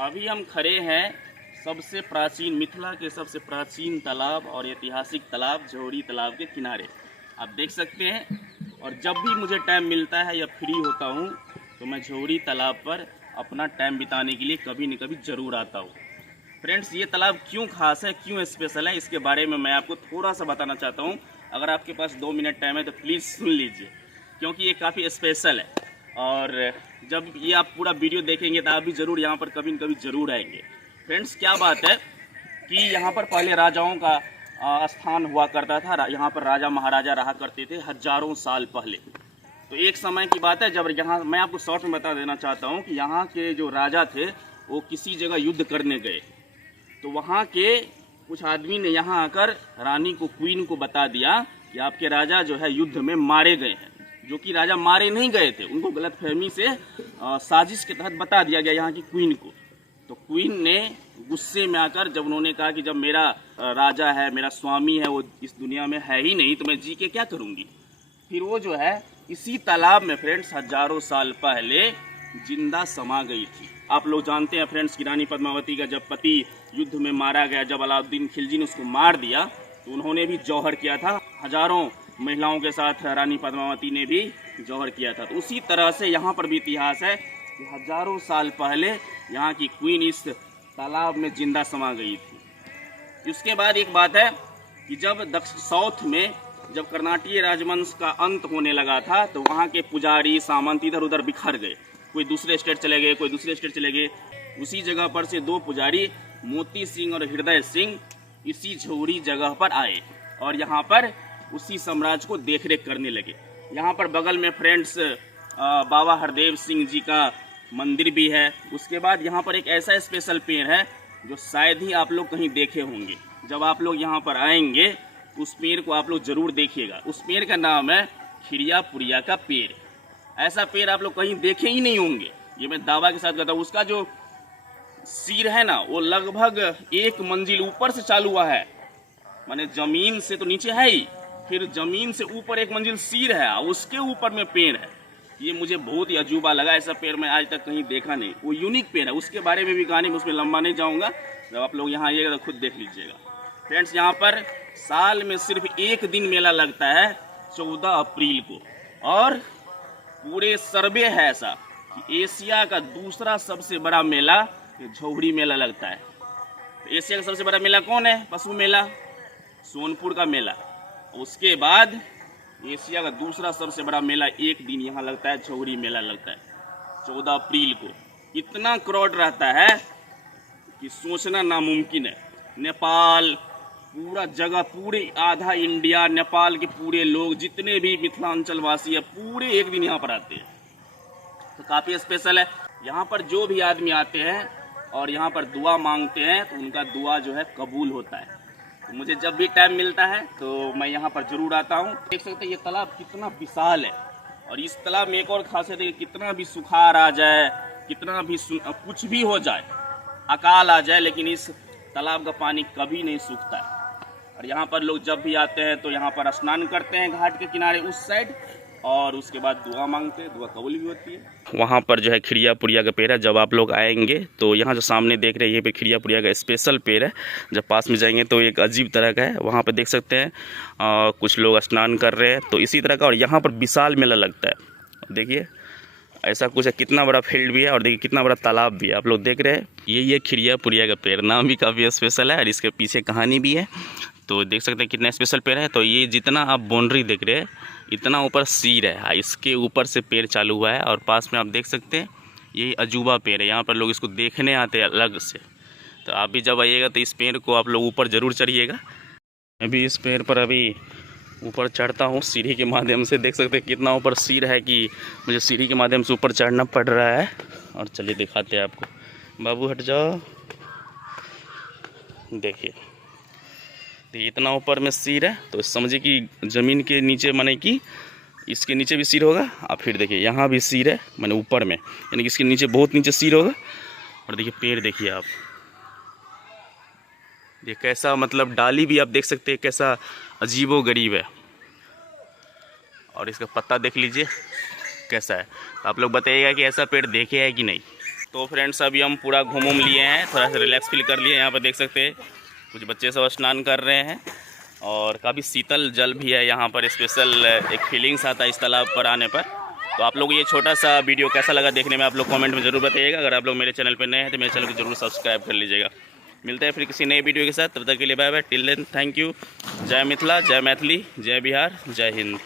अभी हम खड़े हैं सबसे प्राचीन मिथिला के सबसे प्राचीन तालाब और ऐतिहासिक तालाब झौरी तालाब के किनारे। आप देख सकते हैं। और जब भी मुझे टाइम मिलता है या फ्री होता हूँ तो मैं झौरी तालाब पर अपना टाइम बिताने के लिए कभी न कभी ज़रूर आता हूँ। फ्रेंड्स, ये तालाब क्यों खास है, क्यों स्पेशल है, इसके बारे में मैं आपको थोड़ा सा बताना चाहता हूँ। अगर आपके पास 2 मिनट टाइम है तो प्लीज़ सुन लीजिए, क्योंकि ये काफ़ी स्पेशल है। और जब ये आप पूरा वीडियो देखेंगे तो आप भी ज़रूर यहाँ पर कभी न कभी ज़रूर आएंगे। फ्रेंड्स, क्या बात है कि यहाँ पर पहले राजाओं का स्थान हुआ करता था। यहाँ पर राजा महाराजा रहा करते थे हजारों साल पहले। तो एक समय की बात है जब यहाँ, मैं आपको शॉर्ट में बता देना चाहता हूँ कि यहाँ के जो राजा थे वो किसी जगह युद्ध करने गए, तो वहाँ के कुछ आदमी ने यहाँ आकर रानी को, क्वीन को बता दिया कि आपके राजा जो है युद्ध में मारे गए हैं। जो कि राजा मारे नहीं गए थे, उनको गलतफहमी से साजिश के तहत बता दिया गया यहाँ की क्वीन को। तो क्वीन ने गुस्से में आकर, जब उन्होंने कहा कि जब मेरा राजा है, मेरा स्वामी है, वो इस दुनिया में है ही नहीं तो मैं जी के क्या करूँगी, फिर वो जो है इसी तालाब में फ्रेंड्स हजारों साल पहले जिंदा समा गई थी। आप लोग जानते हैं फ्रेंड्स कि रानी पद्मावती का जब पति युद्ध में मारा गया, जब अलाउद्दीन खिलजी ने उसको मार दिया तो उन्होंने भी जौहर किया था। हजारों महिलाओं के साथ रानी पद्मावती ने भी जौहर किया था। तो उसी तरह से यहाँ पर भी इतिहास है कि हजारों साल पहले यहाँ की क्वीन इस तालाब में जिंदा समा गई थी। उसके बाद एक बात है कि जब साउथ में जब कर्नाटीय राजवंश का अंत होने लगा था तो वहाँ के पुजारी सामंत इधर उधर बिखर गए। कोई दूसरे स्टेट चले गए, कोई दूसरे स्टेट चले गए। उसी जगह पर से 2 पुजारी मोती सिंह और हृदय सिंह इसी झौरी जगह पर आए और यहाँ पर उसी साम्राज्य को देखरेख करने लगे। यहाँ पर बगल में फ्रेंड्स बाबा हरदेव सिंह जी का मंदिर भी है। उसके बाद यहाँ पर एक ऐसा स्पेशल पेड़ है जो शायद ही आप लोग कहीं देखे होंगे। जब आप लोग यहाँ पर आएंगे उस पेड़ को आप लोग जरूर देखिएगा। उस पेड़ का नाम है खिरिया पुरिया का पेड़। ऐसा पेड़ आप लोग कहीं देखे ही नहीं होंगे, ये मैं दावा के साथ कहता हूँ। उसका जो सिर है ना, वो लगभग 1 मंजिल ऊपर से चालू हुआ है, माने जमीन से तो नीचे है ही, फिर जमीन से ऊपर 1 मंजिल सिर है, उसके ऊपर में पेड़ है। ये मुझे बहुत ही अजूबा लगा। ऐसा पेड़ मैं आज तक कहीं देखा नहीं। वो यूनिक पेड़ है। उसके बारे में भी कहानी में, उसमें लंबा नहीं जाऊंगा, जब आप लोग यहाँ आइएगा तो खुद देख लीजिएगा। फ्रेंड्स, यहाँ पर साल में सिर्फ 1 दिन मेला लगता है 14 अप्रैल को, और पूरे सर्वे है ऐसा कि एशिया का दूसरा सबसे बड़ा मेला झौरी मेला लगता है। तो एशिया का सबसे बड़ा मेला कौन है? पशु मेला, सोनपुर का मेला। उसके बाद एशिया का दूसरा सबसे बड़ा मेला एक दिन यहाँ लगता है, झौरी मेला लगता है 14 अप्रैल को। इतना क्राउड रहता है कि सोचना नामुमकिन है। नेपाल पूरा जगह, पूरे आधा इंडिया, नेपाल के पूरे लोग जितने भी मिथिलांचल वासी है पूरे एक दिन यहाँ पर आते हैं। तो काफ़ी स्पेशल है। यहाँ पर जो भी आदमी आते हैं और यहाँ पर दुआ मांगते हैं तो उनका दुआ जो है कबूल होता है। तो मुझे जब भी टाइम मिलता है तो मैं यहाँ पर जरूर आता हूँ। देख सकते हैं ये तालाब कितना विशाल है। और इस तालाब में एक और खासियत है, कितना भी सुखाड़ आ जाए, कितना भी कुछ भी हो जाए, अकाल आ जाए, लेकिन इस तालाब का पानी कभी नहीं सूखता है। और यहाँ पर लोग जब भी आते हैं तो यहाँ पर स्नान करते हैं घाट के किनारे उस साइड, और उसके बाद दुआ मांगते हैं, दुआ कबूल भी होती है। वहाँ पर जो है खिरिया पुरिया का पेड़ है। जब आप लोग आएंगे तो यहाँ जो सामने देख रहे हैं ये पे खिरिया पुरिया का स्पेशल पेड़ है। जब पास में जाएंगे तो एक अजीब तरह का है। वहाँ पर देख सकते हैं कुछ लोग स्नान कर रहे हैं। तो इसी तरह का, और यहाँ पर विशाल मेला लगता है। देखिए ऐसा कुछ है, कितना बड़ा फील्ड भी है और देखिए कितना बड़ा तालाब भी है। आप लोग देख रहे हैं ये खिरिया पुरिया का पेड़, नाम भी काफ़ी स्पेशल है और इसके पीछे कहानी भी है। तो देख सकते हैं कितना स्पेशल पेड़ है। तो ये जितना आप बाउंड्री देख रहे हैं इतना ऊपर सिर है, इसके ऊपर से पेड़ चालू हुआ है। और पास में आप देख सकते हैं ये अजूबा पेड़ है। यहाँ पर लोग इसको देखने आते हैं अलग से। तो आप भी जब आइएगा तो इस पेड़ को आप लोग ऊपर ज़रूर चढ़िएगा। मैं भी इस पेड़ पर अभी ऊपर चढ़ता हूँ सीढ़ी के माध्यम से। देख सकते हैं कितना ऊपर सिर है कि मुझे सीढ़ी के माध्यम से ऊपर चढ़ना पड़ रहा है। और चलिए दिखाते हैं आपको। बाबू हट जाओ। देखिए इतना ऊपर में सिर है, तो समझिए कि ज़मीन के नीचे, माने कि इसके नीचे भी सिर होगा। और फिर देखिए यहाँ भी सिर है, माने ऊपर में, यानी कि इसके नीचे, बहुत नीचे सिर होगा। और देखिए पेड़ देखिए आप, ये कैसा, मतलब डाली भी आप देख सकते हैं कैसा अजीबो गरीब है। और इसका पत्ता देख लीजिए कैसा है। तो आप लोग बताइएगा कि ऐसा पेड़ देखे है कि नहीं। तो फ्रेंड्स अभी हम पूरा घूम लिए हैं, थोड़ा सा रिलैक्स फील कर लिए। यहाँ पर देख सकते हैं कुछ बच्चे सब स्नान कर रहे हैं और काफ़ी शीतल जल भी है यहाँ पर। स्पेशल एक फीलिंग्स आता है इस तालाब पर आने पर। तो आप लोग ये छोटा सा वीडियो कैसा लगा देखने में, आप लोग कमेंट में ज़रूर बताइएगा। अगर आप लोग मेरे चैनल पर नए हैं तो मेरे चैनल को जरूर सब्सक्राइब कर लीजिएगा। मिलते हैं फिर किसी नए वीडियो के साथ, तब तक के लिए bye bye, till then thank you. जय मिथिला, जय मैथिली, जय बिहार, जय हिंद।